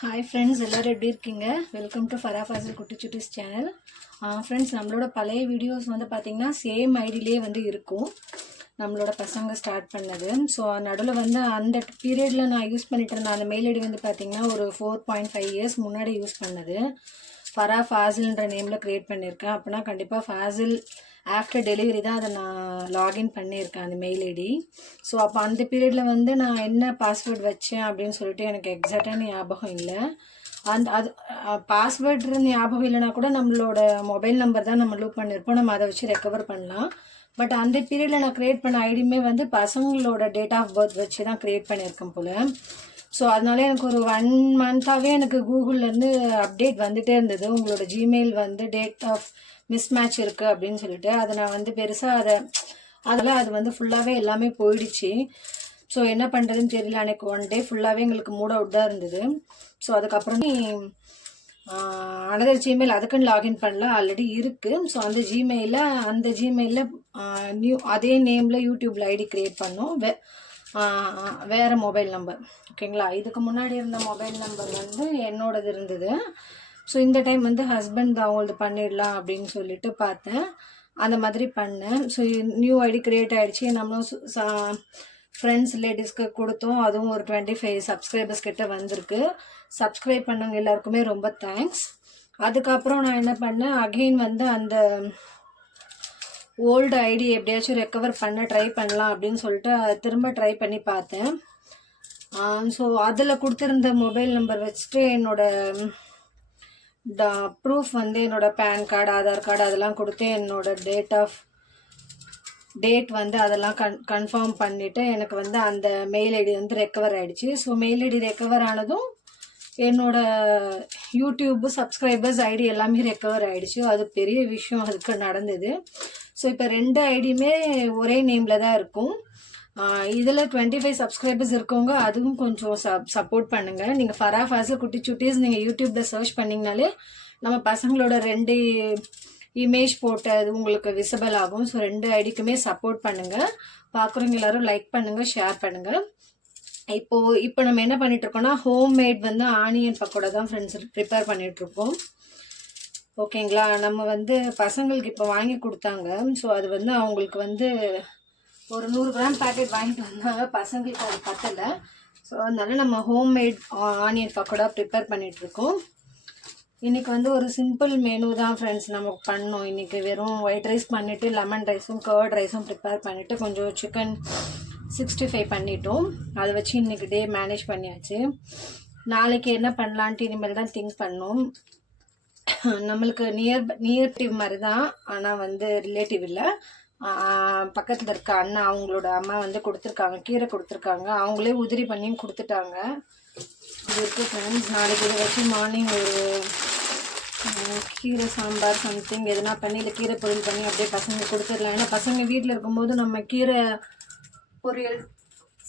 Hi friends, எல்லாரும் எப்படி இருக்கீங்க? வெல்கம் டு ஃபரா ஃபாசில் குட்டி சுட்டிஸ் சேனல். ஃப்ரெண்ட்ஸ், நம்மளோட பழைய வீடியோஸ் வந்து பார்த்தீங்கன்னா சேம் ஐடியிலே வந்து இருக்கும். நம்மளோட பசங்க ஸ்டார்ட் பண்ணது. ஸோ நடுவில் வந்து அந்த பீரியடில் நான் யூஸ் பண்ணிட்டு இருந்தேன். அந்த மெயில் ஐடி வந்து பார்த்தீங்கன்னா ஒரு 4.5 இயர்ஸ் முன்னாடி யூஸ் பண்ணது. ஃபரா ஃபாசில்ன்ற நேமில் க்ரியேட் பண்ணியிருக்கேன். அப்படின்னா கண்டிப்பாக ஃபாசில் ஆஃப்டர் டெலிவரி தான் அதை நான் லாகின் பண்ணியிருக்கேன் அந்த மெயில் ஐடி. ஸோ அப்போ அந்த பீரியடில் வந்து நான் என்ன பாஸ்வேர்டு வச்சேன் அப்படின்னு சொல்லிட்டு எனக்கு எக்ஸாக்டாக ஞாபகம் இல்லை. அது பாஸ்வேர்டு ஞாபகம் இல்லைனா கூட நம்மளோட மொபைல் நம்பர் தான் நம்ம லூப் பண்ணியிருப்போம். நம்ம அதை வச்சு ரெக்கவர் பண்ணலாம். பட் அந்த பீரியடில் நான் க்ரியேட் பண்ண ஐடியுமே வந்து பசங்களோட டேட் ஆஃப் பர்த் வச்சு தான் க்ரியேட் பண்ணியிருக்கேன் போல். ஸோ அதனால எனக்கு ஒரு 1 மந்த்தாகவே எனக்கு கூகுள்லேருந்து அப்டேட் வந்துகிட்டே இருந்தது. உங்களோட ஜிமெயில் வந்து டேட் ஆஃப் மிஸ்மேட்ச் இருக்குது அப்படின்னு சொல்லிட்டு. அதை நான் வந்து பெருசாக அதெல்லாம் அது வந்து ஃபுல்லாகவே எல்லாமே போயிடுச்சு. ஸோ என்ன பண்ணுறதுன்னு தெரியல. அன்றைக்கி 1 டே ஃபுல்லாகவே எங்களுக்கு மூட் அவுட் தான் இருந்தது. ஸோ அதுக்கப்புறம் அனதர் ஜிமெயில் அதுக்குன்னு லாகின் பண்ணல, ஆல்ரெடி இருக்குது. ஸோ அந்த ஜிமெயிலில் அதே நேமில் யூடியூப்பில் ஐடி க்ரியேட் பண்ணோம். வேறு மொபைல் நம்பர், ஓகேங்களா. இதுக்கு முன்னாடி இருந்த மொபைல் நம்பர் வந்து என்னோடது இருந்தது. ஸோ இந்த டைம் வந்து ஹஸ்பண்ட் அவங்களது பண்ணிடலாம் அப்படின்னு சொல்லிட்டு பார்த்தேன். அந்த மாதிரி பண்ணேன். ஸோ நியூ ஐடி க்ரியேட் ஆகிடுச்சு. நம்மளும் ஃப்ரெண்ட்ஸ் ரிலேட்டிவ்ஸ்க்கு கொடுத்தோம். அதுவும் ஒரு 25 சப்ஸ்கிரைபர்ஸ் கிட்ட வந்திருக்கு. சப்ஸ்கிரைப் பண்ணவங்க எல்லாருக்குமே ரொம்ப தேங்க்ஸ். அதுக்கப்புறம் நான் என்ன பண்ணேன், அகெயின் வந்து அந்த ஓல்டு ஐடி எப்படியாச்சும் ரெக்கவர் பண்ண ட்ரை பண்ணலாம் அப்படின்னு சொல்லிட்டு திரும்ப ட்ரை பண்ணி பார்த்தேன். ஸோ அதில் கொடுத்துருந்த மொபைல் நம்பர் வச்சுட்டு என்னோடய ப்ரூஃப் வந்து என்னோடய பேன் கார்டு, ஆதார் கார்டு அதெல்லாம் கொடுத்து என்னோட டேட் வந்து அதெல்லாம் கன்ஃபார்ம் பண்ணிவிட்டு எனக்கு வந்து அந்த மெயில் ஐடி வந்து ரெக்கவர் ஆகிடுச்சு. ஸோ மெயில் ஐடி ரெக்கவர் ஆனதும் என்னோட யூடியூப் சப்ஸ்கிரைபர்ஸ் ஐடி எல்லாமே ரெக்கவர் ஆகிடுச்சு. அது பெரிய விஷயம் அதுக்கு நடந்தது. ஸோ இப்போ 2 ஐடியுமே ஒரே நேமில் தான் இருக்கும். இதில் 25 சப்ஸ்கிரைபர்ஸ் இருக்கவங்க அதுவும் கொஞ்சம் சப்போர்ட் பண்ணுங்கள். நீங்கள் ஃபரா ஃபாசில் குட்டி சுட்டீஸ் நீங்கள் யூடியூப்பில் சர்ச் பண்ணிங்கனாலே நம்ம பசங்களோட 2 இமேஜ் போட்டது உங்களுக்கு விசிபிள் ஆகும். ஸோ 2 ஐடிக்குமே சப்போர்ட் பண்ணுங்கள். பார்க்குறவங்க எல்லோரும் லைக் பண்ணுங்கள், ஷேர் பண்ணுங்கள். இப்போ நம்ம என்ன பண்ணிகிட்ருக்கோம்னா, ஹோம்மேட் வந்து ஆனியன் பக்கோடா தான் ஃப்ரெண்ட்ஸ் ப்ரிப்பேர் பண்ணிகிட்ருக்கோம், ஓகேங்களா. நம்ம வந்து பசங்களுக்கு இப்போ வாங்கி கொடுத்தாங்க. ஸோ அது வந்து அவங்களுக்கு வந்து ஒரு 100 கிராம் பேக்கெட் வாங்கிட்டு வந்தாங்க. பசங்களுக்கு அது பத்தலை. ஸோ அதனால நம்ம ஹோம்மேட் ஆனியன் பக்கோடா ப்ரிப்பேர் பண்ணிகிட்ருக்கோம். இன்றைக்கி வந்து ஒரு சிம்பிள் மெனு தான் ஃப்ரெண்ட்ஸ் நமக்கு பண்ணோம். இன்றைக்கி வெறும் ஒயிட் ரைஸ் பண்ணிவிட்டு லெமன் ரைஸும் கர்ட் ரைஸும் ப்ரிப்பேர் பண்ணிவிட்டு கொஞ்சம் சிக்கன் 65 பண்ணிட்டோம். அதை வச்சு இன்றைக்கி டே மேனேஜ் பண்ணியாச்சு. நாளைக்கு என்ன பண்ணலான்ட்டு இனிமேல் தான் திங்க் பண்ணோம். நம்மளுக்கு நியர்டிவ் மாதிரி தான், ஆனால் வந்து ரிலேட்டிவ் இல்லை. பக்கத்தில் இருக்க அண்ணா அவங்களோட அம்மா வந்து கொடுத்துருக்காங்க, கீரை கொடுத்துருக்காங்க. அவங்களே உதிரி பண்ணியும் கொடுத்துட்டாங்க. இது இருக்குது ஃப்ரெண்ட்ஸ். நாளைக்கு இதை வச்சு மார்னிங் ஒரு கீரை சாம்பார் சம்திங் எதுனா பண்ணி இல்லை கீரை பொரியல் பண்ணி அப்படியே பசங்க கொடுத்துடலாம். ஏன்னா பசங்க வீட்டில் இருக்கும்போது நம்ம கீரை பொரியல்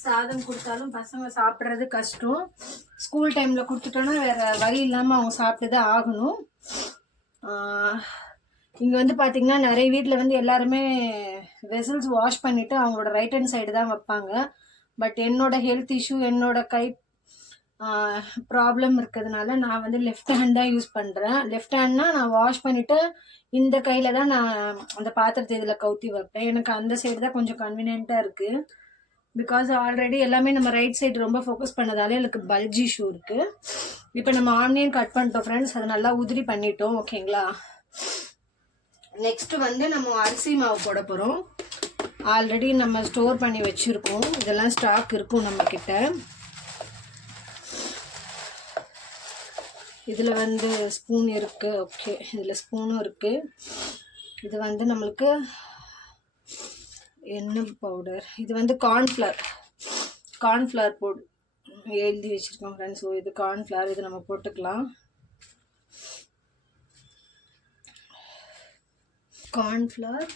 சாதம் கொடுத்தாலும் பசங்க சாப்பிட்றது கஷ்டம். ஸ்கூல் டைமில் கொடுத்துட்டோன்னா வேறு வழி இல்லாமல் அவங்க சாப்பிட்டு தான் ஆகணும். இங்கே வந்து பார்த்திங்கன்னா நிறைய வீட்டில் வந்து எல்லாருமே வெசல்ஸ் வாஷ் பண்ணிவிட்டு அவங்களோட ரைட் ஹேண்ட் சைடு தான் வைப்பாங்க. பட் என்னோடய ஹெல்த் இஷ்யூ, என்னோட கை ப்ராப்ளம் இருக்கிறதுனால நான் வந்து லெஃப்ட் ஹேண்ட் தான் யூஸ் பண்ணுறேன். லெஃப்ட் ஹேண்ட்னால் நான் வாஷ் பண்ணிவிட்டு இந்த கையில் தான் நான் அந்த பாத்திரத்தை இதில் கவுத்தி வைப்பேன். எனக்கு அந்த சைடு தான் கொஞ்சம் கன்வீனியண்ட்டாக இருக்குது. பிகாஸ் ஆல்ரெடி எல்லாமே நம்ம ரைட் சைடு ரொம்ப ஃபோக்கஸ் பண்ணதாலே எனக்கு பல்ஜ் இஷ்யூ இருக்குது. இப்போ நம்ம ஆனியன் கட் பண்ணிட்டோம் ஃப்ரெண்ட்ஸ். அதை நல்லா உதிரி பண்ணிட்டோம், ஓகேங்களா. நெக்ஸ்ட்டு வந்து நம்ம அரிசி மாவு போட போகிறோம். ஆல்ரெடி நம்ம ஸ்டோர் பண்ணி வச்சுருக்கோம். இதெல்லாம் ஸ்டாக் இருக்கும் நம்மக்கிட்ட. இதில் வந்து ஸ்பூன் இருக்குது, ஓகே. இதில் ஸ்பூனும் இருக்குது. இது வந்து நம்மளுக்கு என்ன பவுடர், இது வந்து கார்ன்ஃப்ளவர் போடு எழுதி வச்சுருக்கோம் ஃப்ரெண்ட்ஸ். ஸோ இது கார்ன்ஃப்ளவர், இது நம்ம போட்டுக்கலாம். கார்ன்ஃப்ளவர்,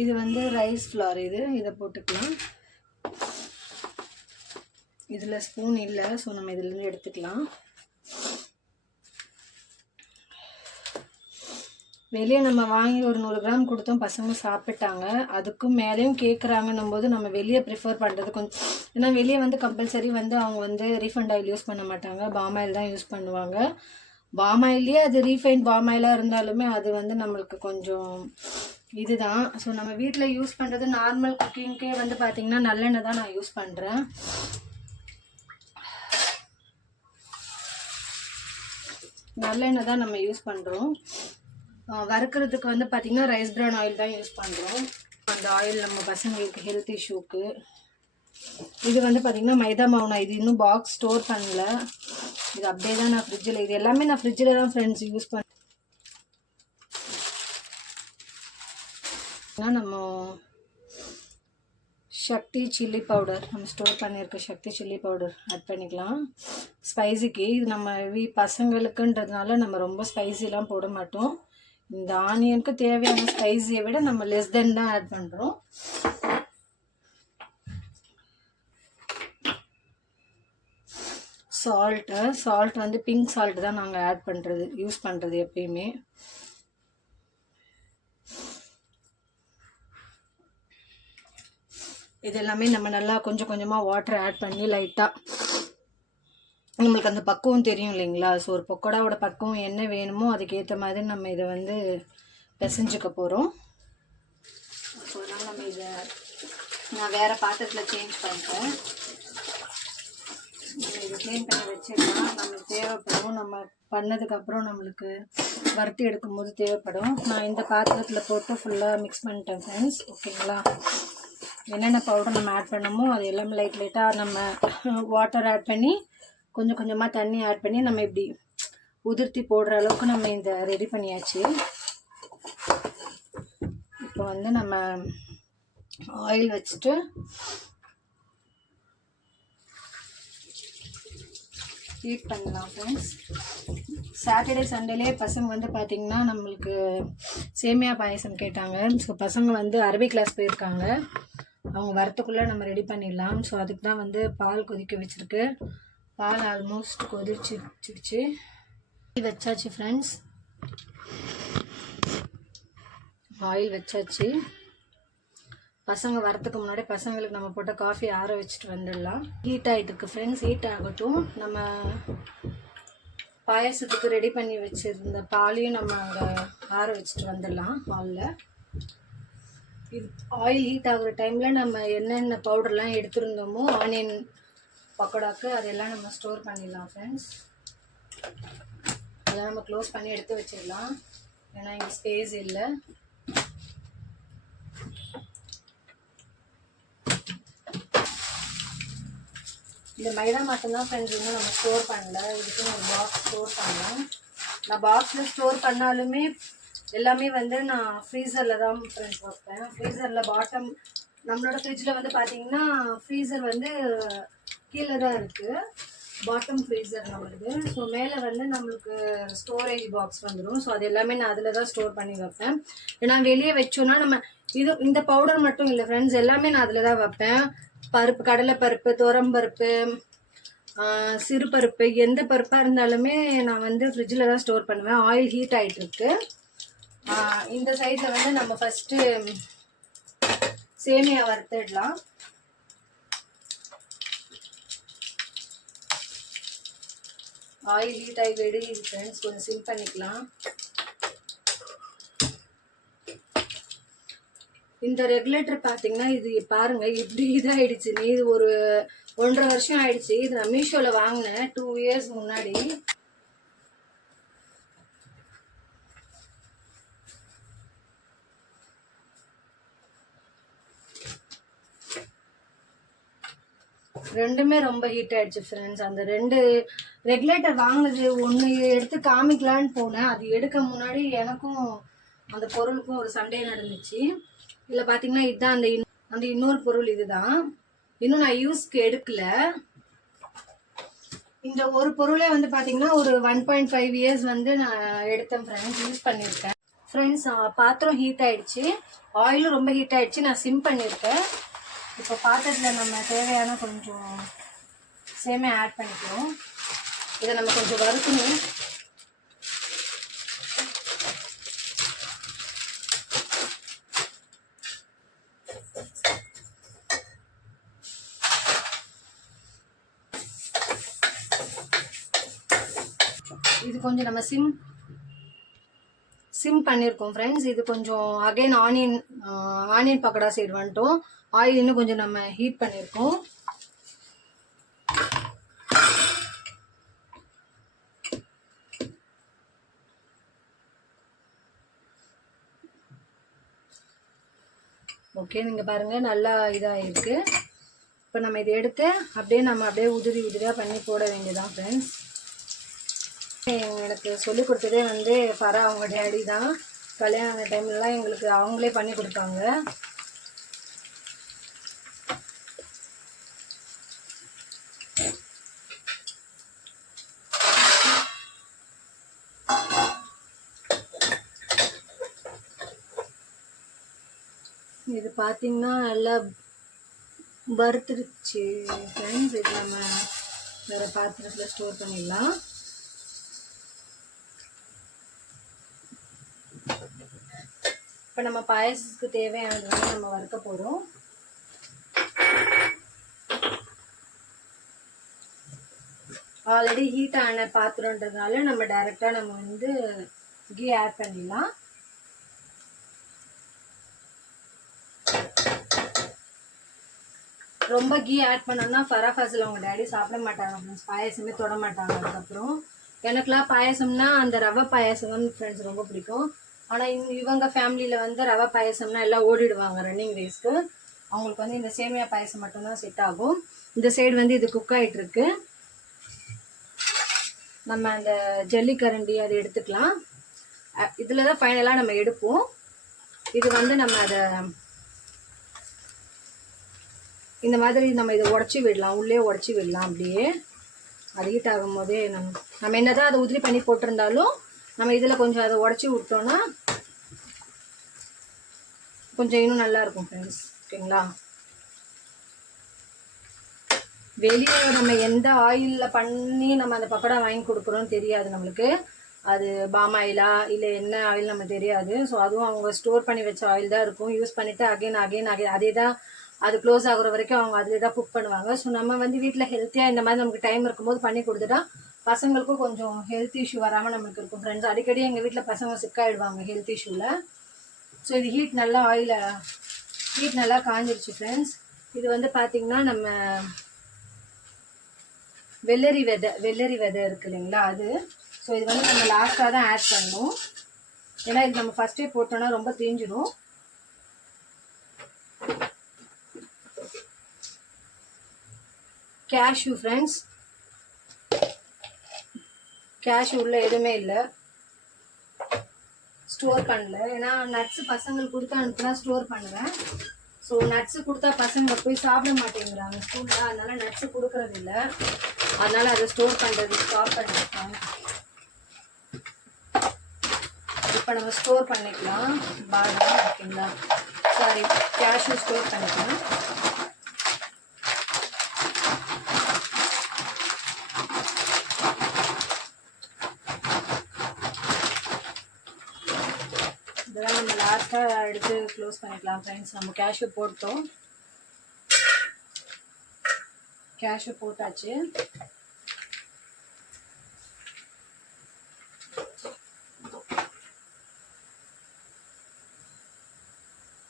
இது வந்து ரைஸ் ஃப்ளவர், இதை போட்டுக்கலாம். இதில் ஸ்பூன் இல்லை, ஸோ நம்ம இதிலேருந்து எடுத்துக்கலாம். வெளியே நம்ம வாங்கி ஒரு 100 கிராம் கொடுத்தோம், பசங்க சாப்பிட்டாங்க. அதுக்கும் மேலேயும் கேட்குறாங்கன்னும் போது நம்ம வெளியே ப்ரிஃபர் பண்ணுறது கொஞ்சம். ஏன்னா வெளியே வந்து கம்பல்சரி வந்து அவங்க வந்து ரீஃபண்ட் ஆயில் யூஸ் பண்ண மாட்டாங்க, பாம் ஆயில் தான் யூஸ் பண்ணுவாங்க. பாம் ஆயிலே அது ரீஃபைண்ட் பாம் ஆயிலாக இருந்தாலுமே அது வந்து நம்மளுக்கு கொஞ்சம் இதுதான். ஸோ நம்ம வீட்டில் யூஸ் பண்ணுறது நார்மல் குக்கிங்க்கே வந்து பார்த்திங்கன்னா நல்லெண்ணெய் தான் நான் யூஸ் பண்ணுறேன். நல்லெண்ணெய் தான் நம்ம யூஸ் பண்ணுறோம். வறுக்கிறதுக்கு வந்து பார்த்திங்கன்னா ரைஸ் பிரான் ஆயில் தான் யூஸ் பண்ணுறோம். அந்த ஆயில் நம்ம பசங்களுக்கு ஹெல்த் இஷ்யூக்கு. இது வந்து பார்த்திங்கன்னா மைதா மாவு. நான் இது இன்னும் பாக்ஸ் ஸ்டோர் பண்ணல, இது அப்படியே தான் நான் ஃப்ரிட்ஜில், இது எல்லாமே நான் ஃப்ரிட்ஜில் தான் ஃப்ரெண்ட்ஸ் யூஸ் பண்ணேன். நம்ம சக்தி சில்லி பவுடர், நம்ம ஸ்டோர் பண்ணியிருக்க சக்தி சில்லி பவுடர் ஆட் பண்ணிக்கலாம் ஸ்பைஸிக்கு. இது நம்ம பசங்களுக்குன்றதுனால நம்ம ரொம்ப ஸ்பைசிலாம் போட மாட்டோம். இந்த ஆனியனுக்கு தேவையான ஸ்பைஸியை விட நம்ம லெஸ் தென் தான் ஆட் பண்ணுறோம். சால்ட் வந்து பிங்க் சால்ட் தான் நாங்கள் ஆட் பண்ணுறது, யூஸ் பண்ணுறது எப்பயுமே. இது எல்லாமே நம்ம நல்லா கொஞ்சம் கொஞ்சமாக வாட்டர் ஆட் பண்ணி லைட்டாக, நம்மளுக்கு அந்த பக்குவம் தெரியும் இல்லைங்களா. ஸோ ஒரு பக்கோடாவோட பக்குவம் என்ன வேணுமோ அதுக்கேற்ற மாதிரி நம்ம இதை வந்து பிசைஞ்சுக்க போகிறோம். ஸோ அதனால் நம்ம இதை நான் வேறு பாத்திரத்தில் சேஞ்ச் பண்ணிட்டேன். நம்ம இதை க்ளீன் பண்ணி வச்சிடலாம். நம்மளுக்கு தேவைப்படும், நம்ம பண்ணதுக்கப்புறம் நம்மளுக்கு வறுத்து எடுக்கும்போது தேவைப்படும். நான் இந்த பாத்திரத்தில் போட்டு ஃபுல்லாக மிக்ஸ் பண்ணிட்டேன் ஃப்ரெண்ட்ஸ். ஓகேங்களா. என்னென்ன பவுடர் நம்ம ஆட் பண்ணமோ அது எல்லாமே லைட்டாக நம்ம வாட்டர் ஆட் பண்ணி கொஞ்சம் கொஞ்சமாக தண்ணி ஆட் பண்ணி நம்ம இப்படி உதிர்த்தி போடுற அளவுக்கு நம்ம இந்த ரெடி பண்ணியாச்சு. இப்போ வந்து நம்ம ஆயில் வச்சுட்டு ஹீட் பண்ணலாம் ஃப்ரெண்ட்ஸ். சாட்டர்டே சண்டேலே பசங்க வந்து பார்த்திங்கன்னா நம்மளுக்கு சேமியா பாயசம் கேட்டாங்க. ஸோ பசங்க வந்து அரபி கிளாஸ் போயிருக்காங்க, அவங்க வரத்துக்குள்ளே நம்ம ரெடி பண்ணிடலாம். ஸோ அதுக்கு தான் வந்து பால் கொதிக்க வச்சுருக்கு. பால் ஆல்மோஸ்ட் கொதிச்சிடுச்சு, வச்சாச்சு ஃப்ரெண்ட்ஸ். ஆயில் வச்சாச்சு. பசங்க வரத்துக்கு முன்னாடி பசங்களுக்கு நம்ம போட்ட காஃபி ஆற வச்சுட்டு வந்துடலாம். ஹீட் ஆகிட்டு இருக்கு ஃப்ரெண்ட்ஸ், ஹீட் ஆகட்டும். நம்ம பாயசத்துக்கு ரெடி பண்ணி வச்சுருந்த பாலையும் நம்ம அங்கே ஆற வச்சுட்டு வந்துடலாம் ஹாலில். இது ஆயில் ஹீட் ஆகுற டைமில் நம்ம என்னென்ன பவுடர்லாம் எடுத்துருந்தோமோ ஆனியன் பக்கோடாக்கு அதெல்லாம் நம்ம ஸ்டோர் பண்ணிடலாம் ஃப்ரெண்ட்ஸ். அதெல்லாம் நம்ம க்ளோஸ் பண்ணி எடுத்து வச்சிடலாம், ஏன்னா இங்கே ஸ்பேஸ் இல்லை. இந்த மைதா மட்டும்தான் ஃப்ரெண்ட்ஸ் இன்னும் நம்ம ஸ்டோர் பண்ணல, இதுக்கும் ஒரு பாக்ஸ் ஸ்டோர் பண்ணலாம். நான் பாக்ஸில் ஸ்டோர் பண்ணாலுமே எல்லாமே வந்து நான் ஃப்ரீசரில் தான் ஃப்ரெண்ட்ஸ் வைப்பேன். ஃப்ரீசரில் பாட்டம், நம்மளோட ஃப்ரிட்ஜில் வந்து பார்த்திங்கன்னா ஃப்ரீசர் வந்து கீழே தான் இருக்குது, பாட்டம் ஃப்ரீசர் நம்மளுக்கு. ஸோ மேலே வந்து நம்மளுக்கு ஸ்டோரேஜ் பாக்ஸ் வந்துடும். ஸோ அது எல்லாமே நான் அதில் தான் ஸ்டோர் பண்ணி வைப்பேன். ஏன்னா வெளியே வச்சோன்னா நம்ம இந்த பவுடர் மட்டும் இல்லை ஃப்ரெண்ட்ஸ், எல்லாமே நான் அதில் தான் வைப்பேன். பருப்பு, கடலைப்பருப்பு, துவரம்பருப்பு, சிறுபருப்பு, எந்த பருப்பாக இருந்தாலுமே நான் வந்து ஃப்ரிட்ஜில் தான் ஸ்டோர் பண்ணுவேன். ஆயில் ஹீட் ஆகிட்டுருக்கு. இந்த சைடில் வந்து நம்ம ஃபஸ்ட்டு சேமியா வறுத்துடலாம். ஆயில் ஹீட் ஆகி வெடி ஃப்ரெண்ட்ஸ், கொஞ்சம் சிம் பண்ணிக்கலாம். இந்த ரெகுலேட்டர் பார்த்தீங்கன்னா இது பாருங்கள் இப்படி இதாகிடுச்சு. இது ஒரு 1.5 வருஷம் ஆயிடுச்சு. இது நான் மீஷோவில் வாங்கினேன் 2 இயர்ஸ் முன்னாடி. ரெண்டுமே ரொம்ப ஹீட் ஆயிடுச்சு ஃப்ரெண்ட்ஸ். அந்த 2 ரெகுலேட்டர் வாங்கினது ஒன்று எடுத்து காமிக்கலான்னு போனேன், அது எடுக்க முன்னாடி எனக்கும் அந்த பொருளுக்கும் ஒரு சண்டே நடந்துச்சு. இதில் பார்த்தீங்கன்னா இதுதான் அந்த இன்னொரு பொருள். இதுதான் இன்னும் நான் யூஸ்க்கு எடுக்கல. இந்த ஒரு பொருளே வந்து பார்த்தீங்கன்னா ஒரு 1.5 இயர்ஸ் வந்து நான் எடுத்தேன் ஃப்ரெண்ட்ஸ், யூஸ் பண்ணியிருக்கேன் ஃப்ரெண்ட்ஸ். பாத்திரம் ஹீட் ஆயிடுச்சு, ஆயிலும் ரொம்ப ஹீட் ஆயிடுச்சு, நான் சிம் பண்ணியிருக்கேன். இப்போ பாத்திரத்தில் நம்ம தேவையான கொஞ்சம் சேமியா ஆட் பண்ணிக்கிறோம். இதை நம்ம கொஞ்சம் வறுக்கணும். இது கொஞ்சம் நம்ம சிம் பண்ணியிருக்கோம் ஃப்ரெண்ட்ஸ். இது கொஞ்சம் அகைன் ஆனியன் பக்கோடா சைடு வந்துட்டோம். ஆயில் இன்னும் கொஞ்சம் நம்ம ஹீட் பண்ணியிருக்கோம். ஓகே, நீங்கள் பாருங்கள் நல்லா இதாக இருக்குது. இப்போ நம்ம இதை எடுத்து அப்படியே உதிரியாக பண்ணி போட வேண்டியதான் ஃப்ரெண்ட்ஸ். எனக்கு சொல்லிக் கொடுத்ததே வந்து ஃபரா அவங்க டேடி தான். கல்யாண டைம்லலாம் எங்களுக்கு அவங்களே பண்ணி கொடுப்பாங்க. இது பார்த்தீங்கன்னா நல்லா வறுத்துருச்சு ஃப்ரெண்ட்ஸ். இது நம்ம வேறு பாத்திரத்தில் ஸ்டோர் பண்ணிடலாம். இப்போ நம்ம பாயசத்துக்கு தேவையானது வந்து நம்ம வறுக்க போகிறோம். ஆல்ரெடி ஹீட் ஆன பாத்திரன்றதுனால நம்ம டைரெக்டாக நம்ம வந்து கீ ஆட் பண்ணிடலாம். ரொம்ப கீ ஆட் பண்ணோம்னா ஃபராஃபாஸில் அவங்க டேடி சாப்பிட மாட்டாங்க ஃப்ரெண்ட்ஸ். பாயசமே தொட மாட்டாங்க. அதுக்கப்புறம் எனக்குலாம் பாயசம்னா அந்த ரவை பாயசம் வந்து ஃப்ரெண்ட்ஸ் ரொம்ப பிடிக்கும். ஆனால் இவங்க ஃபேமிலியில் வந்து ரவை பாயசம்னா எல்லாம் ஓடிடுவாங்க ரன்னிங் ரேஸ்க்கு. அவங்களுக்கு வந்து இந்த சேமியா பாயசம் மட்டும்தான் செட் ஆகும். இந்த சைடு வந்து இது குக் ஆகிட்டுருக்கு. நம்ம அந்த ஜல்லிக்கரண்டி அதை எடுத்துக்கலாம். இதில் தான் ஃபைனலாக நம்ம எடுப்போம். இது வந்து நம்ம அதை இந்த மாதிரி நம்ம இதை உடச்சி விடலாம், உள்ளே உடச்சி விடலாம். அப்படியே அது ஹீட் ஆகும் போதே நம்ம என்னதான் அதை உதிரி பண்ணி போட்டிருந்தாலும் நம்ம இதில் கொஞ்சம் அதை உடச்சி விட்டோன்னா கொஞ்சம் இன்னும் நல்லா இருக்கும் ஃப்ரெண்ட்ஸ். ஓகேங்களா? வெளியே நம்ம எந்த ஆயிலில் பண்ணி நம்ம அந்த பக்கோடா வாங்கி கொடுக்குறோன்னு தெரியாது நம்மளுக்கு. அது பாம் ஆயிலா இல்லை என்ன ஆயில் நம்ம தெரியாது. ஸோ அதுவும் அவங்க ஸ்டோர் பண்ணி வச்ச ஆயில் தான் இருக்கும். யூஸ் பண்ணிவிட்டு அகைன் அதே தான், அது க்ளோஸ் ஆகுற வரைக்கும் அவங்க அதிலே தான் குக் பண்ணுவாங்க. ஸோ நம்ம வந்து வீட்டில் ஹெல்த்தியாக இந்த மாதிரி நமக்கு டைம் இருக்கும்போது பண்ணி கொடுத்துட்டா பசங்களுக்கும் கொஞ்சம் ஹெல்த் இஷ்யூ வராமல் நம்மளுக்கு இருக்கும் ஃப்ரெண்ட்ஸ். அடிக்கடி எங்கள் வீட்டில் பசங்க சிக்காயிடுவாங்க ஹெல்த் இஷ்யூவில். ஸோ இது ஹீட் நல்லா காஞ்சிருச்சு ஃப்ரெண்ட்ஸ். இது வந்து பார்த்திங்கன்னா நம்ம வெள்ளரி விதை இருக்குது இல்லைங்களா, அது. ஸோ இது வந்து நம்ம லாஸ்ட்டாக தான் ஆட் பண்ணணும். ஏன்னா இது நம்ம ஃபஸ்ட்டே போட்டோன்னா ரொம்ப தீஞ்சிடும். கேஷ்யூ ஃப்ரெண்ட்ஸ், கேஷ்யூ உள்ள எதுவுமே இல்லை, ஸ்டோர் பண்ணல. ஏன்னா நட்ஸு பசங்களுக்கு கொடுத்து அனுப்புனா ஸ்டோர் பண்ணுவேன். ஸோ நட்ஸு கொடுத்தா பசங்க போய் சாப்பிட மாட்டேங்கிறாங்க ஸ்கூலில். அதனால நட்ஸு கொடுக்கறது இல்லை. அதனால அதை ஸ்டோர் பண்ணுறது ஸ்டாப் பண்ணிருக்கேன். இப்போ நம்ம ஸ்டோர் பண்ணிக்கலாம். பாதாம் ஓகேங்களா, சாரி கேஷ்யூ ஸ்டோர் பண்ணிக்கலாம். இதெல்லாம் நம்ம லாஸ்ட்டாக எடுத்து க்ளோஸ் பண்ணிக்கலாம் ஃப்ரெண்ட்ஸ். நம்ம கேஷ்யூ போட்டோம், கேஷ்யூ போட்டாச்சு.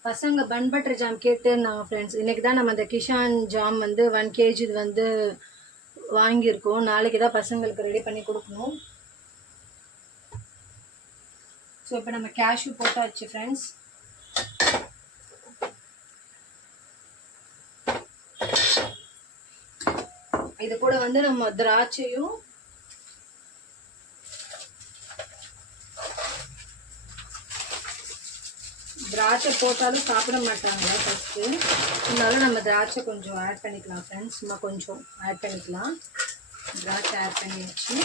பசங்க பன் பட்டர் ஜாம் கேட்டுருந்தாங்க ஃப்ரெண்ட்ஸ். இன்றைக்கி தான் நம்ம அந்த கிஷான் ஜாம் வந்து 1 kg இது வந்து வாங்கியிருக்கோம். நாளைக்கு தான் பசங்களுக்கு ரெடி பண்ணி கொடுக்கணும். ஸோ இப்போ நம்ம கேஷ்யூ போட்டாச்சு ஃப்ரெண்ட்ஸ். இது கூட வந்து நம்ம திராட்சையும் திராட்சை போட்டாலும் சாப்பிட மாட்டாங்க ஃபஸ்ட்டு. இருந்தாலும் நம்ம திராட்சை கொஞ்சம் ஆட் பண்ணிக்கலாம் ஃப்ரெண்ட்ஸ். சும்மா கொஞ்சம் ஆட் பண்ணிக்கலாம். திராட்சை ஆட் பண்ணியாச்சு.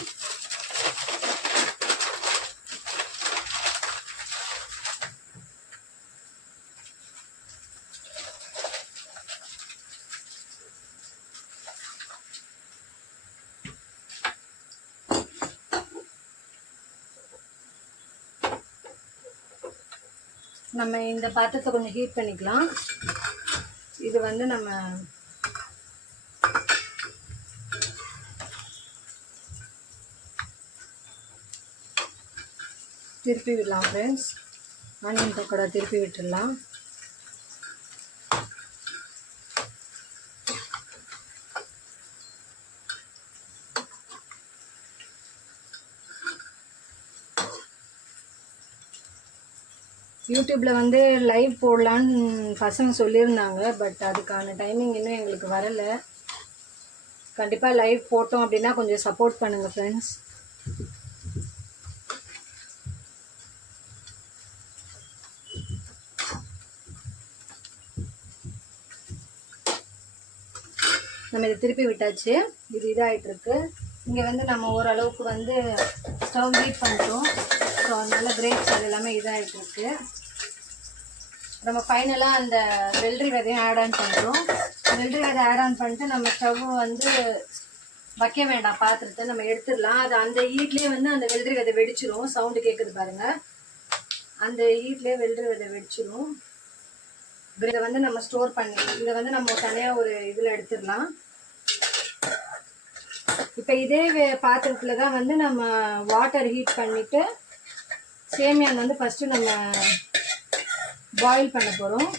நம்ம இந்த பாத்திரத்தை கொஞ்சம் ஹீட் பண்ணிக்கலாம். இது வந்து நம்ம திருப்பி விடலாம் ஃப்ரெண்ட்ஸ். ஆனியன் பக்கோடா திருப்பி விட்டுடலாம். யூடியூப்பில் வந்து லைவ் போடலான்னு பசங்க சொல்லியிருந்தாங்க. பட் அதுக்கான டைமிங் இன்னும் எங்களுக்கு வரலை. கண்டிப்பாக லைவ் போட்டோம் அப்படின்னா கொஞ்சம் சப்போர்ட் பண்ணுங்கள் ஃப்ரெண்ட்ஸ். நம்ம இதை திருப்பி விட்டாச்சு. இது இதாகிட்டுருக்கு. இங்கே வந்து நம்ம ஓரளவுக்கு வந்து ஸ்டவ் ஹீட் பண்ணிட்டோம். ஸோ அதனால் கிரேப்ஸ் அது எல்லாமே இதாகிட்டுருக்கு. நம்ம ஃபைனலாக அந்த வெள்ளரி விதையும் ஆட் ஆன் பண்ணுறோம். வெள்ளரி விதை ஆட் ஆன் பண்ணிட்டு நம்ம ஸ்டவ் வந்து வைக்க வேண்டாம், பாத்திரத்தை நம்ம எடுத்துடலாம். அது அந்த ஹீட்லேயே வந்து அந்த வெள்ளரி விதை வெடிச்சிரும். சவுண்டு கேட்குது பாருங்கள். அந்த ஹீட்லேயே வெள்ளரி விதை வெடிச்சிரும். இதை வந்து நம்ம ஸ்டோர் பண்ணி இதை வந்து நம்ம தனியாக ஒரு இதில் எடுத்துடலாம். இப்போ இதே பாத்திரத்தில் தான் வந்து நம்ம வாட்டர் ஹீட் பண்ணிவிட்டு சேமியான் வந்து ஃபஸ்ட்டு நம்ம பாயில் பண்ண போகிறோம்.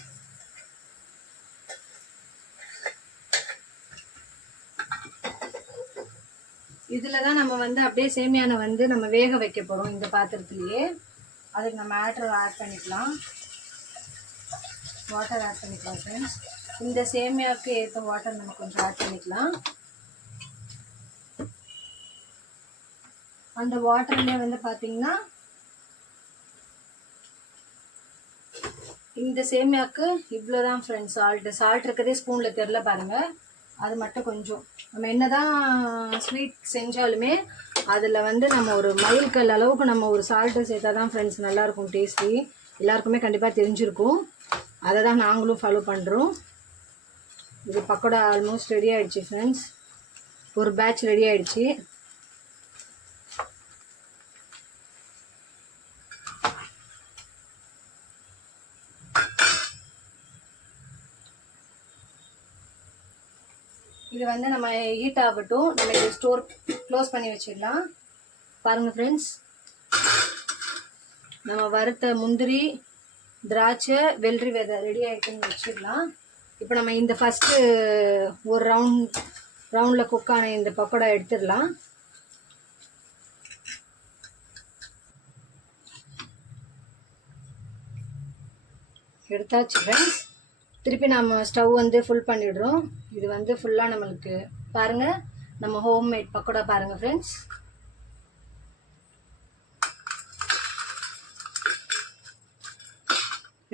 இதில் தான் நம்ம வந்து அப்படியே சேமியானை வந்து நம்ம வேக வைக்க போகிறோம் இந்த பாத்திரத்துலேயே. அதுக்கு நம்ம ஆட் பண்ணிக்கலாம். வாட்டர் ஆட் பண்ணிக்கலாம் ஃப்ரெண்ட்ஸ். இந்த சேமியாவுக்கு ஏற்ற வாட்டர் நம்ம கொஞ்சம் ஆட் பண்ணிக்கலாம். அந்த வாட்டர்லேயே வந்து பார்த்திங்கன்னா இந்த சேமியாவுக்கு இவ்வளோ தான் ஃப்ரெண்ட்ஸ் சால்ட் இருக்கிறதே ஸ்பூனில் தெரில பாருங்கள். அது மட்டும் கொஞ்சம் நம்ம என்ன தான் ஸ்வீட் செஞ்சாலுமே அதில் வந்து நம்ம ஒரு மைல்கல் அளவுக்கு நம்ம ஒரு சால்ட்டு சேர்த்தா தான் ஃப்ரெண்ட்ஸ் நல்லாயிருக்கும் டேஸ்டி. எல்லாருக்குமே கண்டிப்பாக தெரிஞ்சிருக்கும். அதை தான் நாங்களும் ஃபாலோ பண்ணுறோம். இது பக்கோடா ஆல்மோஸ்ட் ரெடி ஆகிடுச்சு ஃப்ரெண்ட்ஸ். ஒரு பேட்ச் ரெடி ஆகிடுச்சு. இது வந்து நம்ம ஹீட் ஆகட்டும். நம்ம இது க்ளோஸ் பண்ணி வச்சிடலாம். பாருங்கள் ஃப்ரெண்ட்ஸ், நம்ம வறுத்த முந்திரி, திராட்சை, வெள்ளரி விதை ரெடி ஆகிட்டுன்னு வச்சிடலாம். இப்போ நம்ம இந்த ஃபஸ்ட்டு ஒரு ரவுண்டில் குக்கான இந்த பக்கோடா எடுத்துடலாம். எடுத்தாச்சு ஃப்ரெண்ட்ஸ். திருப்பி நம்ம ஸ்டவ் வந்து ஃபுல் பண்ணிடுறோம். இது வந்து ஃபுல்லாக நம்மளுக்கு பாருங்கள், நம்ம ஹோம்மேட் பக்கோடா பாருங்கள் ஃப்ரெண்ட்ஸ்.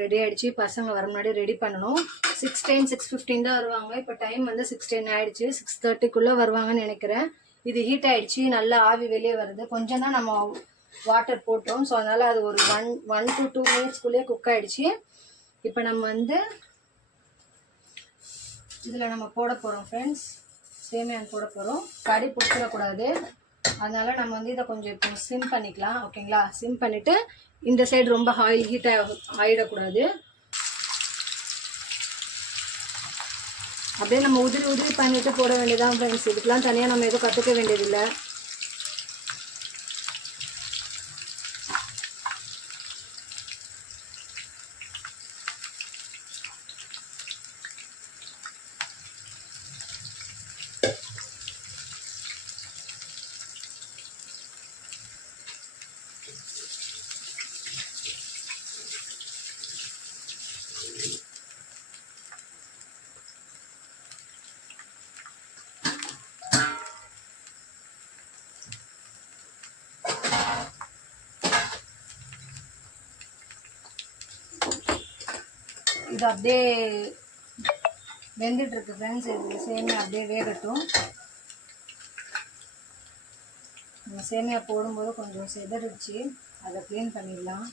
ரெடி ஆகிடுச்சு. பசங்க வர முன்னாடி ரெடி பண்ணணும். 6:10 6:15 தான் வருவாங்க. இப்போ டைம் வந்து 6:10 ஆகிடுச்சு. 6:30 வருவாங்கன்னு நினைக்கிறேன். இது ஹீட் ஆகிடுச்சு. நல்லா ஆவி வெளியே வருது. கொஞ்சம் தான் நம்ம வாட்டர் போட்டோம். ஸோ அதனால் அது ஒரு 1 to 2 மினிட்ஸ்க்குள்ளேயே குக் ஆகிடுச்சு. இப்போ நம்ம வந்து இதில் நம்ம போட போகிறோம் ஃப்ரெண்ட்ஸ். சேமியான் போட போகிறோம். கடி பிடிச்சிடக்கூடாது. அதனால் நம்ம வந்து இதை கொஞ்சம் இப்போ சிம் பண்ணிக்கலாம். ஓகேங்களா? சிம் பண்ணிவிட்டு இந்த சைடு ரொம்ப ஆயில் ஹீட் ஆகிடக்கூடாது. அப்படியே நம்ம உதிரி பண்ணிவிட்டு போட வேண்டியதான் ஃப்ரெண்ட்ஸ். இதுக்கெலாம் தனியாக நம்ம எதுவும் கற்றுக்க வேண்டியதில்லை. இது அப்படியே வெந்துட்டுருக்கு ஃப்ரெண்ட்ஸ். இது சேமியா அப்படியே வேகட்டும். நம்ம சேமியா போடும்போது கொஞ்சம் செதறிச்சு, அதை க்ளீன் பண்ணிடலாம்.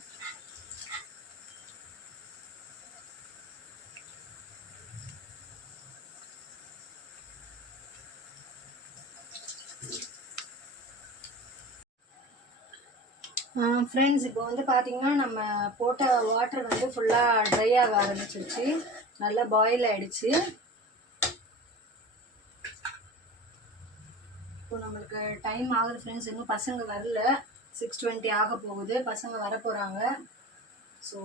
ஃப்ரெண்ட்ஸ், இப்போ வந்து பார்த்திங்கன்னா நம்ம போட்ட வாட்டர் வந்து ஃபுல்லாக ட்ரை ஆக ஆரம்பிச்சிருச்சு. நல்லா பாயில் ஆகிடுச்சு. இப்போ நம்மளுக்கு டைம் ஆகுது ஃப்ரெண்ட்ஸ். இன்னும் பசங்க வரல. 6:20 ஆக போகுது. பசங்க வர போகிறாங்க. ஸோ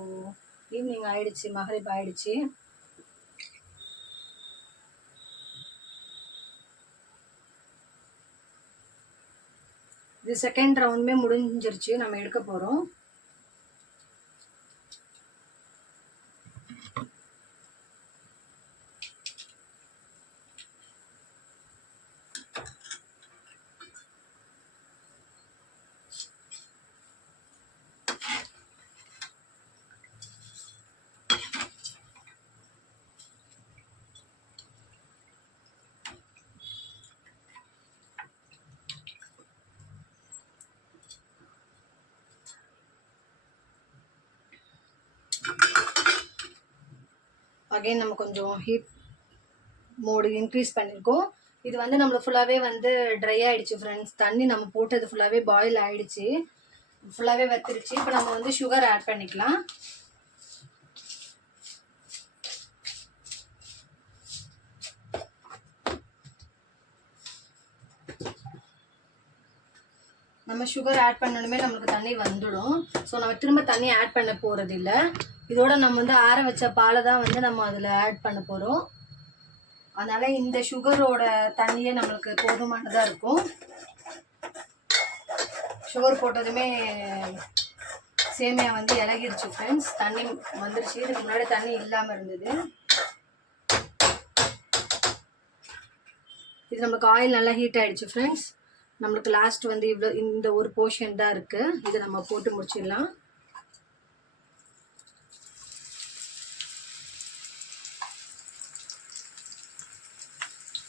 ஈவினிங் ஆயிடுச்சு, மகரிப் ஆயிடுச்சு. இது செகண்ட் ரவுண்டுமே முடிஞ்சிருச்சு. நம்ம எடுக்க போகிறோம். அகைன் நம்ம கொஞ்சம் ஹீட் மோடு இன்க்ரீஸ் பண்ணியிருக்கோம். இது வந்து நம்மளுக்கு ஃபுல்லாகவே வந்து ட்ரை ஆகிடுச்சு ஃப்ரெண்ட்ஸ். தண்ணி நம்ம போட்டது ஃபுல்லாகவே பாயில் ஆகிடுச்சு, ஃபுல்லாகவே வத்திருச்சு. இப்போ நம்ம வந்து சுகர் ஆட் பண்ணிக்கலாம். நம்ம சுகர் ஆட் பண்ணணுமே நம்மளுக்கு தண்ணி வந்துடும். ஸோ நம்ம திரும்ப தண்ணி ஆட் பண்ண போகிறது இல்லை. இதோட நம்ம வந்து ஆற வச்ச பாலை தான் வந்து நம்ம அதில் ஆட் பண்ண போகிறோம். அதனால் இந்த சுகரோட தண்ணியே நம்மளுக்கு போதுமானதாக இருக்கும். சுகர் போட்டதுமே சேமியா வந்து இலகிருச்சு ஃப்ரெண்ட்ஸ். தண்ணி வந்துருச்சு. இதுக்கு முன்னாடி தண்ணி இல்லாமல் இருந்தது. இது நம்மளுக்கு ஆயில் நல்லா ஹீட் ஆகிடுச்சு ஃப்ரெண்ட்ஸ். நம்மளுக்கு லாஸ்ட் வந்து இவ்வளோ இந்த ஒரு போர்ஷன் தான் இருக்குது. இதை நம்ம போட்டு முடிச்சிடலாம்.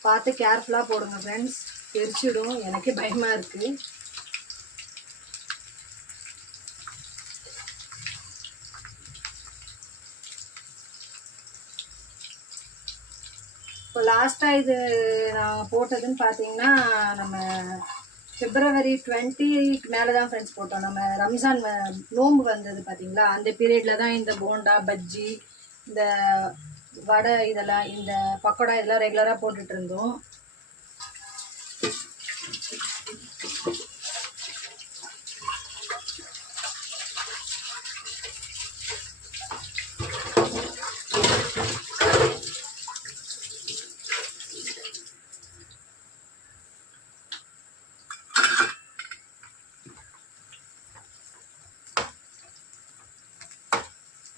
பார்த்து கேர்ஃபுல்லாக போடுங்க ஃப்ரெண்ட்ஸ், தெரிச்சிடும். எனக்கே பயமாக இருக்குது. இப்போ லாஸ்ட்டாக இது நான் போட்டதுன்னு பார்த்தீங்கன்னா நம்ம February 20 மேலே தான் ஃப்ரெண்ட்ஸ் போட்டோம். நம்ம ரம்ஜான் நோம்பு வந்தது பார்த்தீங்களா, அந்த பீரியடில் தான் இந்த போண்டா, பஜ்ஜி, இந்த வடை, இதெல்லாம் இந்த பக்கோடா இதெல்லாம் ரெகுலராக போட்டுட்டு இருந்தோம்.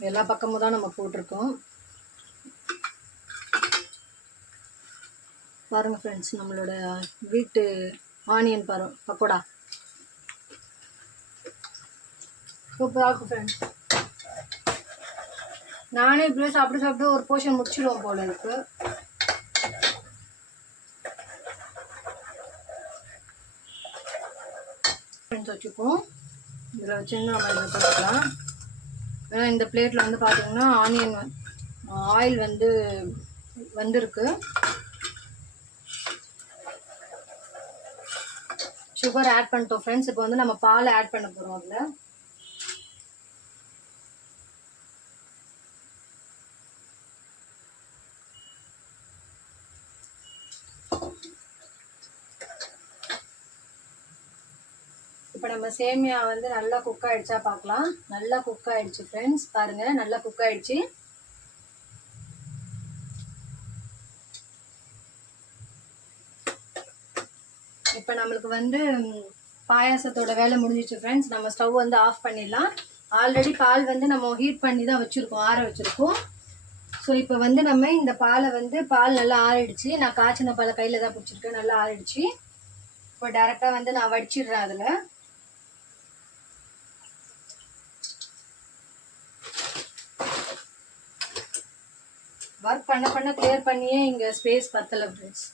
எல்லா பக்கமும் தான் நம்ம போட்டிருக்கோம். பாருங்கள் ஃப்ரெண்ட்ஸ், நம்மளோட வீட்டு ஆனியன் பக்கோடா சூப்பராக இருக்கும் ஃப்ரெண்ட்ஸ். நானே இப்படியே சாப்பிட்டு ஒரு போர்ஷன் முடிச்சிடுவோம் போல இருக்கு. ஃப்ரெண்ட்ஸ் வச்சுப்போம். இதில் வச்சு நம்ம இதை போட்டுக்கலாம். ஏன்னா இந்த பிளேட்டில் வந்து பார்த்தீங்கன்னா ஆனியன் ஆயில் வந்து வந்திருக்கு. சுகர் ஆட் பண்ணிட்டோம் ஃப்ரெண்ட்ஸ். இப்போ வந்து நம்ம பால் ஆட் பண்ண போகிறோம். அதில் இப்போ நம்ம சேமியா வந்து நல்லா குக் ஆகிடுச்சா பார்க்கலாம். நல்லா குக் ஆகிடுச்சு ஃப்ரெண்ட்ஸ். பாருங்கள், நல்லா குக் ஆகிடுச்சு. இப்போ நம்மளுக்கு வந்து பாயாசத்தோட வேலை முடிஞ்சிச்சு ஃப்ரெண்ட்ஸ். நம்ம ஸ்டவ் வந்து ஆஃப் பண்ணிடலாம். ஆல்ரெடி பால் வந்து நம்ம ஹீட் பண்ணி தான் வச்சுருக்கோம், ஆற வச்சுருக்கோம். ஸோ இப்போ வந்து நம்ம இந்த பாலை வந்து பால் நல்லா ஆறிடுச்சு. நான் காய்ச்சின பாலை கையில் தான் பிடிச்சிருக்கேன். நல்லா ஆறிடுச்சு. இப்போ டேரெக்டாக வந்து நான் வடிச்சிடுறேன். அதில் ஒர்க் பண்ண கிளியர் பண்ணியே இங்கே ஸ்பேஸ் பத்தலை ஃப்ரெண்ட்ஸ்.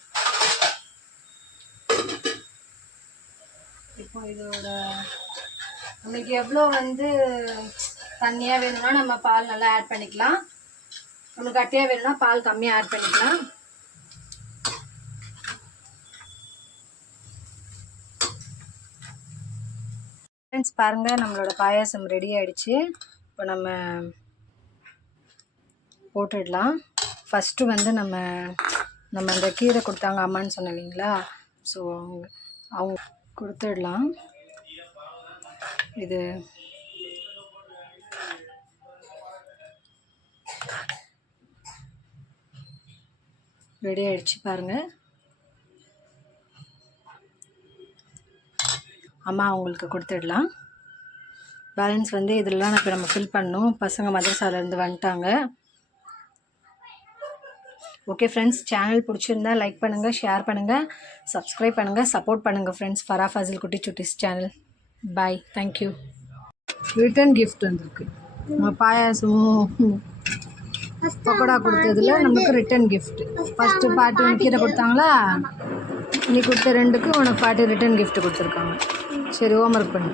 இப்போ இதோட நம்மளுக்கு எவ்வளோ வந்து தண்ணியாக வேணும்னா நம்ம பால் நல்லா ஆட் பண்ணிக்கலாம். நம்மளுக்கு கட்டியாக வேணும்னா பால் கம்மியாக ஆட் பண்ணிக்கலாம். ஃப்ரெண்ட்ஸ் பாருங்கள், நம்மளோட பாயாசம் ரெடி ஆகிடுச்சு. இப்போ நம்ம போட்டுடலாம். ஃபஸ்ட்டு வந்து நம்ம அந்த கீரை கொடுத்தாங்க அம்மான்னு சொன்னேன் இல்லைங்களா, ஸோ அவங்க கொடுத்துடலாம். இது ரெடி ஆயிடுச்சு பாருங்கள். அம்மா அவங்களுக்கு கொடுத்துடலாம். பேலன்ஸ் வந்து இதெல்லாம் இப்போ நம்ம ஃபில் பண்ணணும். பசங்க மதரசாலேருந்து வந்துட்டாங்க. ஓகே ஃப்ரெண்ட்ஸ், சேனல் பிடிச்சிருந்தா லைக் பண்ணுங்கள், ஷேர் பண்ணுங்கள், சப்ஸ்கிரைப் பண்ணுங்கள், சப்போர்ட் பண்ணுங்கள் ஃப்ரெண்ட்ஸ். ஃபரா ஃபாசில் குட்டி சுட்டிஸ் சேனல். பாய், தேங்க்யூ. ரிட்டன் கிஃப்ட் வந்திருக்கு. பாயாசமும் பக்கோடா கொடுத்ததுல நமக்கு ரிட்டன் கிஃப்ட். ஃபஸ்ட்டு பாட்டி கீரை கொடுத்தாங்களா, நீ கொடுத்த 2க்கு உனக்கு பாட்டி ரிட்டன் கிஃப்ட் கொடுத்துருக்காங்க. சரி, ஹோம்ஒர்க் பண்ணு.